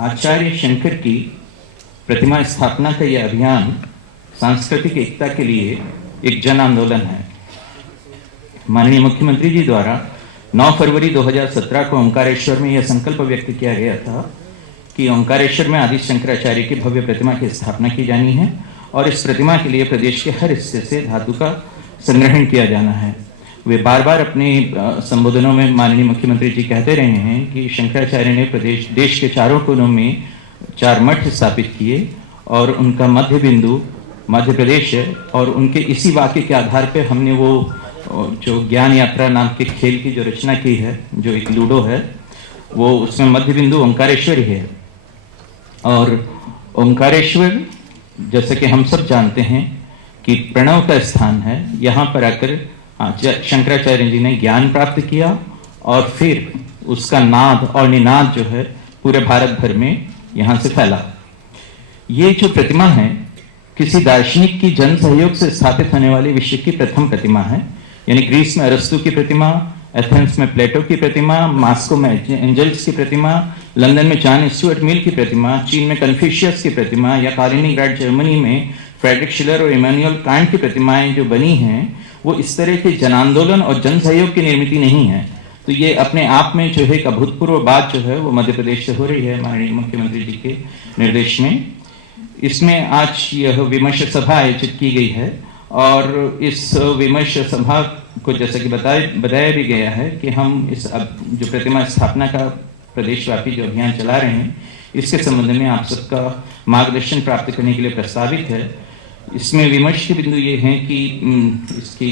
आचार्य शंकर की प्रतिमा स्थापना का यह अभियान सांस्कृतिक एकता के लिए एक जन आंदोलन है। माननीय मुख्यमंत्री जी द्वारा 9 फरवरी 2017 को ओंकारेश्वर में यह संकल्प व्यक्त किया गया था कि ओंकारेश्वर में आदि शंकराचार्य की भव्य प्रतिमा की स्थापना की जानी है और इस प्रतिमा के लिए प्रदेश के हर हिस्से से धातु का संग्रहण किया जाना है। वे बार बार अपने संबोधनों में माननीय मुख्यमंत्री जी कहते रहे हैं कि शंकराचार्य ने देश के चारों कोनों में 4 मठ स्थापित किए और उनका मध्य बिंदु मध्य प्रदेश है और उनके इसी वाक्य के आधार पर हमने वो जो ज्ञान यात्रा नाम के खेल की जो रचना की है, जो एक लूडो है, वो उसमें मध्य बिंदु ओंकारेश्वर ही है। और ओंकारेश्वर जैसे कि हम सब जानते हैं कि प्रणव का स्थान है। यहाँ पर आकर शंकराचार्य जी ने ज्ञान प्राप्त किया और फिर उसका नाद और निनाद जो है पूरे भारत भर में यहाँ से फैला। ये जो प्रतिमा है किसी दार्शनिक की जन सहयोग से स्थापित होने वाली विश्व की प्रथम प्रतिमा है। यानी ग्रीस में अरस्तु की प्रतिमा, एथेंस में प्लेटो की प्रतिमा, मॉस्को में एंजल्स की प्रतिमा, लंदन में जॉन स्टुअर्ट मिल की प्रतिमा, चीन में कन्फ्यूशियस की प्रतिमा या कालिनिंग्राड जर्मनी में फ्रेडरिक शिलर और इमैनुअल कांट की प्रतिमाएं जो बनी हैं वो इस तरह के जन आंदोलन और जन सहयोग की निर्मित नहीं है। तो ये अपने आप में जो है एक अभूतपूर्व बात जो है वो मध्य प्रदेश से हो रही है माननीय मुख्यमंत्री जी के निर्देश में। इसमें आज यह विमर्श सभा आयोजित की गई है और इस विमर्श सभा को जैसा कि बताया भी गया है कि हम इस जो प्रतिमा स्थापना का प्रदेशव्यापी जो अभियान चला रहे हैं इसके संबंध में आप सबका मार्गदर्शन प्राप्त करने के लिए प्रस्तावित है। इसमें विमर्श के बिंदु ये हैं कि इसकी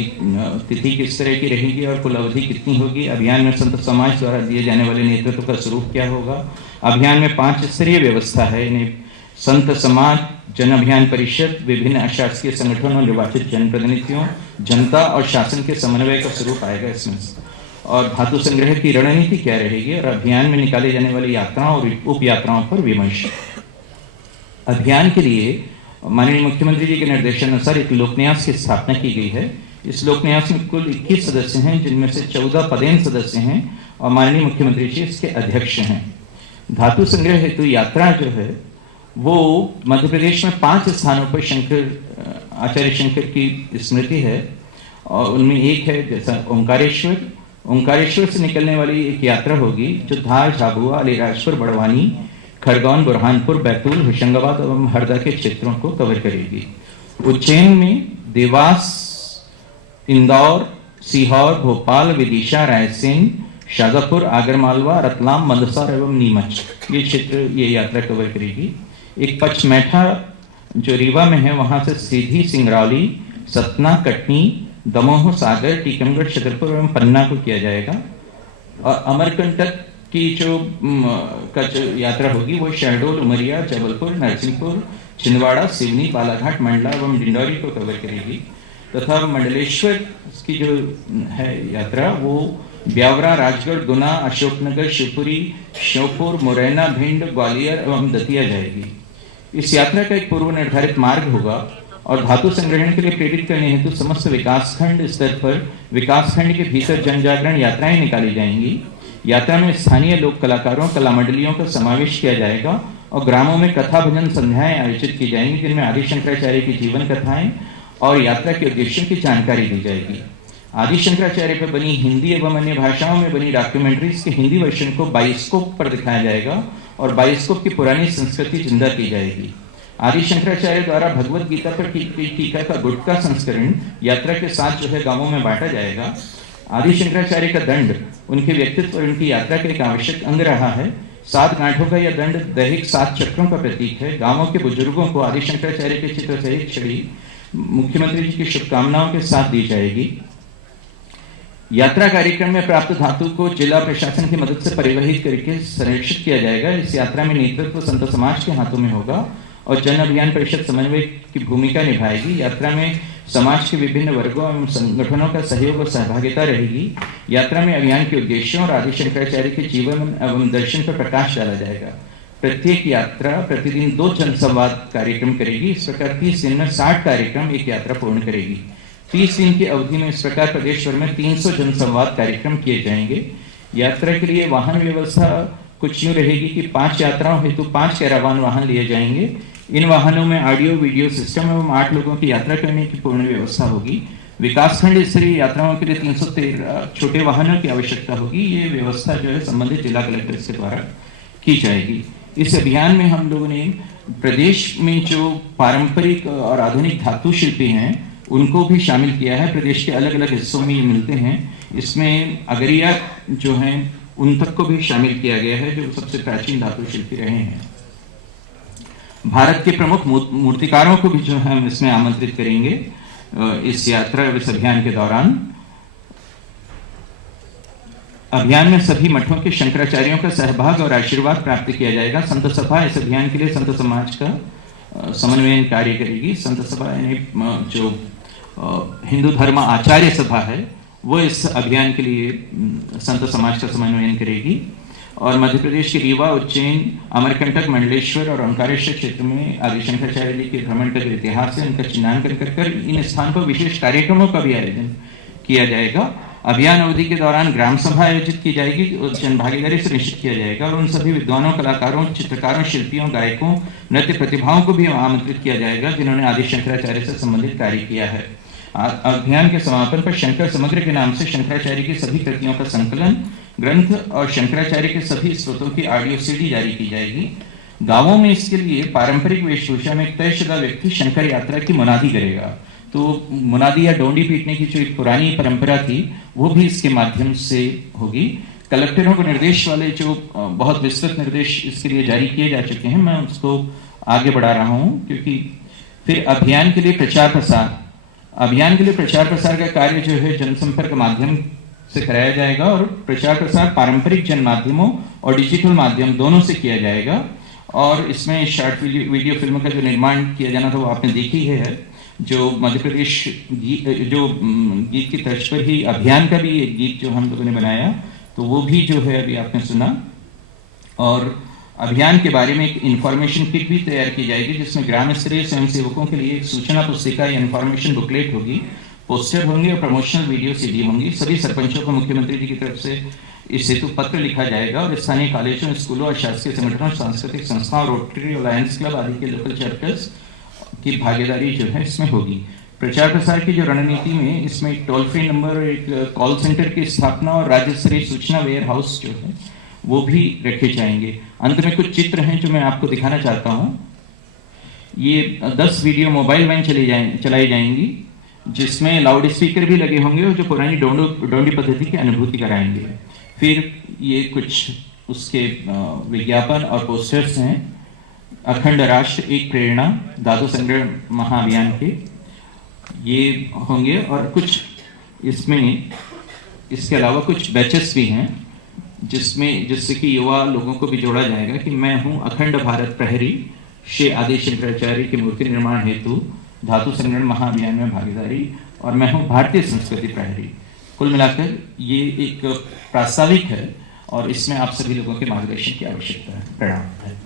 तिथि किस तरह की रहेगी और कुल अवधि कितनी होगी, अभियान में संत समाज द्वारा दिए जाने वाले नेतृत्व का स्वरूप क्या होगा। अभियान में 5 स्तरीय व्यवस्था है। इन्हें संत समाज, जन अभियान परिषद, विभिन्न अशासकीय संगठनों, निर्वाचित जनप्रतिनिधियों, जनता और शासन के समन्वय का स्वरूप आएगा इसमें। और धातु संग्रह की रणनीति क्या रहेगी और अभियान में निकाली जाने वाली यात्राओं और उप यात्राओं पर विमर्श। अभियान के लिए माननीय मुख्यमंत्री जी के निर्देशानुसार एक लोकन्यास की स्थापना की गई है। इस लोकन्यास में कुल 21 सदस्य हैं जिनमें से 14 पदेन सदस्य हैं और माननीय मुख्यमंत्री जी इसके अध्यक्ष हैं। धातु संग्रह हेतु यात्रा जो है वो मध्य प्रदेश में 5 स्थानों पर आचार्य शंकर की स्मृति है और उनमें एक है जैसा ओंकारेश्वर से निकलने वाली एक यात्रा होगी जो धार, झाबुआ, अलीराजपुर, बड़वानी, खरगोन, बुरहानपुर, बैतूल, होशंगाबाद एवं हरदा के क्षेत्रों को कवर करेगी। उज्जैन में देवास, इंदौर, सीहोर, भोपाल, विदिशा, रायसेन, शाजापुर, आगरमालवा, रतलाम, मंदसौर एवं नीमच ये क्षेत्र ये यात्रा कवर करेगी। एक पचमैठा जो रीवा में है वहां से सीधी सिंगरौली, सतना, कटनी, दमोह, सागर, टीकमगढ़, छतरपुर एवं पन्ना को किया जाएगा। और अमरकंटक की जो यात्रा होगी वो शहडोल, उमरिया, जबलपुर, नरसिंहपुर, छिंदवाड़ा, सिवनी, बालाघाट, मंडला एवं डिंडौरी को कवर करेगी। तथा मंडलेश्वर की जो है यात्रा वो ब्यावरा, राजगढ़, गुना, अशोकनगर, शिवपुरी, श्योपुर, मुरैना, भिंड, ग्वालियर एवं दतिया जाएगी। इस यात्रा का एक पूर्व निर्धारित मार्ग होगा और धातु संग्रहण के लिए प्रेरित करने हेतु समस्त विकासखंड स्तर पर विकासखंड के भीतर जन जागरण यात्राएं निकाली जाएंगी। यात्रा में स्थानीय लोक कलाकारों, कला मंडलियों का समावेश किया जाएगा और ग्रामों में कथा भजन संध्याएं आयोजित की जाएंगी जिनमें आदि शंकराचार्य की जीवन कथाएं और यात्रा के उद्देश्यों की जानकारी दी जाएगी। आदि शंकराचार्य पर बनी हिंदी एवं अन्य भाषाओं में बनी डॉक्यूमेंट्रीज के हिंदी वर्जन को बाइस्कोप पर दिखाया जाएगा और बाइस्कोप की पुरानी संस्कृति जिंदा की जाएगी। आदि शंकराचार्य द्वारा भगवत गीता पर टीका का गुटका संस्करण यात्रा के साथ जो है गांवों में बांटा जाएगा। आदि शंकराचार्य का दंड उनके व्यक्तित्व और उनकी यात्रा का एक आवश्यक अंग रहा है। 7 गांठों का यह दंड दैहिक 7 चक्रों का प्रतीक है। गांवों के बुजुर्गों को आदि शंकराचार्य के चित्र सहित छड़ी मुख्यमंत्री जी की शुभकामनाओं के साथ दी जाएगी। यात्रा कार्यक्रम में प्राप्त धातु को जिला प्रशासन की मदद से परिवहित करके संरक्षित किया जाएगा। इस यात्रा में नेतृत्व संत समाज के हाथों में होगा और जन अभियान परिषद समन्वय की भूमिका निभाएगी। यात्रा में समाज के विभिन्न वर्गों एवं संगठनों का सहयोग और सहभागिता रहेगी। यात्रा में अभियान के उद्देश्यों और आदि शंकराचार्य के जीवन एवं दर्शन पर प्रकाश डाला जाएगा। प्रत्येक यात्रा प्रतिदिन 2 जनसंवाद कार्यक्रम करेगी। इस प्रकार 30 दिन में 60 कार्यक्रम एक यात्रा पूर्ण करेगी। 30 दिन की अवधि में इस प्रकार प्रदेश भर में 300 जनसंवाद कार्यक्रम किए जाएंगे। यात्रा के लिए वाहन व्यवस्था कुछ यूँ रहेगी कि 5 यात्राओं हेतु 5 कैरावान वाहन लिए जाएंगे। इन वाहनों में ऑडियो वीडियो सिस्टम एवं 8 लोगों की यात्रा करने की पूर्ण व्यवस्था होगी। विकासखंड स्तरीय यात्राओं के लिए 313 छोटे वाहनों की आवश्यकता होगी। ये व्यवस्था जो है संबंधित जिला कलेक्टर के द्वारा की जाएगी। इस अभियान में हम लोगों ने प्रदेश में जो पारंपरिक और आधुनिक धातु शिल्पी हैं उनको भी शामिल किया है। प्रदेश के अलग अलग हिस्सों में ये मिलते हैं। इसमें अगरिया जो हैं उन तक को भी शामिल किया गया है, जो सबसे प्राचीन धातु शिल्पी रहे हैं। भारत के प्रमुख मूर्तिकारों को भी जो है हम इसमें आमंत्रित करेंगे इस यात्रा इस अभियान के दौरान। अभियान में सभी मठों के शंकराचार्यों का सहभाग और आशीर्वाद प्राप्त किया जाएगा। संत सभा इस अभियान के लिए संत समाज का समन्वयन कार्य करेगी। संत सभा यानी जो हिंदू धर्म आचार्य सभा है वो इस अभियान के लिए संत समाज का समन्वयन करेगी। और मध्य प्रदेश के रीवा, उज्जैन, अमरकंटक, मंडलेश्वर और ओंकारेश्वर क्षेत्र में आदि शंकराचार्य जी के भ्रमण का जो इतिहास है उनका चिन्हांकन कर इन स्थान पर विशेष कार्यक्रमों का भी आयोजन किया जाएगा। अभियान अवधि के दौरान ग्राम सभा आयोजित की जाएगी, जन भागीदारी से निश्चित किया जाएगा और उन सभी विद्वानों, कलाकारों, चित्रकारों, शिल्पियों, गायकों, नृत्य प्रतिभाओं को भी आमंत्रित किया जाएगा जिन्होंने आदि शंकराचार्य से संबंधित कार्य किया है। अभियान के समापन पर शंकर समग्र के नाम से शंकराचार्य की सभी कृतियों का संकलन, ग्रंथ और शंकराचार्य के सभी स्रोतों की ऑडियो सीडी जारी की जाएगी। गांवों में इसके लिए पारंपरिक वेशभूषा में तयशुदा व्यक्ति शंकर यात्रा की मुनादी करेगा। तो मुनादी या डोंडी पीटने की जो एक पुरानी परंपरा थी वो भी इसके माध्यम से होगी। कलेक्टरों को निर्देश वाले जो बहुत विस्तृत निर्देश इसके लिए जारी किए जा चुके हैं, मैं उसको आगे बढ़ा रहा हूँ क्योंकि फिर अभियान के लिए प्रचार प्रसार का कार्य जो है जनसंपर्क माध्यम से कराया जाएगा और प्रचार प्रसार पारंपरिक जन माध्यमों और डिजिटल माध्यम दोनों से किया जाएगा। और इसमें शॉर्ट वीडियो फिल्म का जो निर्माण किया जाना था वो आपने देखी है, जो मध्य प्रदेश गीत की तर्ज पर ही अभियान का भी एक गीत जो हम लोगों ने बनाया, तो वो भी जो है अभी आपने सुना। और अभियान के बारे में एक इंफॉर्मेशन किट भी तैयार की जाएगी जिसमें ग्राम स्तरीय स्वयंसेवकों के लिए एक सूचना पुस्तिका या इंफॉर्मेशन बुकलेट होगी, पोस्टर होंगे और प्रमोशनल वीडियो सीडी होंगी। सभी सरपंचों को मुख्यमंत्री जी की तरफ से इस हेतु पत्र लिखा जाएगा और स्थानीय कॉलेजों, स्कूलों और शासकीय संगठनों, सांस्कृतिक संस्थाओं, रोटरी, लायंस क्लब आदि के लोकल चैप्टर्स की भागीदारी जो है इसमें होगी। प्रचार प्रसार की जो रणनीति में इसमें एक टोल फ्री नंबर, एक कॉल सेंटर की स्थापना और राज्य स्तरीय सूचना वेयर हाउस जो है वो भी रखे जाएंगे। अंत में कुछ चित्र हैं जो मैं आपको दिखाना चाहता हूँ। ये 10 वीडियो मोबाइल वैन चलाई जाएंगी जिसमें लाउड स्पीकर भी लगे होंगे और जो पुरानी डोंडी पद्धति की अनुभूति कराएंगे। फिर ये कुछ उसके विज्ञापन और पोस्टर्स हैं। अखंड राष्ट्र एक प्रेरणा धातु संग्रह महाअभियान के ये होंगे और कुछ इसमें इसके अलावा कुछ बैचेस भी हैं जिससे कि युवा लोगों को भी जोड़ा जाएगा कि मैं हूं अखंड भारत प्रहरी, श्री आदि शंकराचार्य की मूर्ति निर्माण हेतु धातु संग्रहण महाअभियान में भागीदारी, और मैं हूं भारतीय संस्कृति प्रहरी। कुल मिलाकर ये एक प्रास्ताविक है और इसमें आप सभी लोगों के मार्गदर्शन की आवश्यकता है। प्रणाम।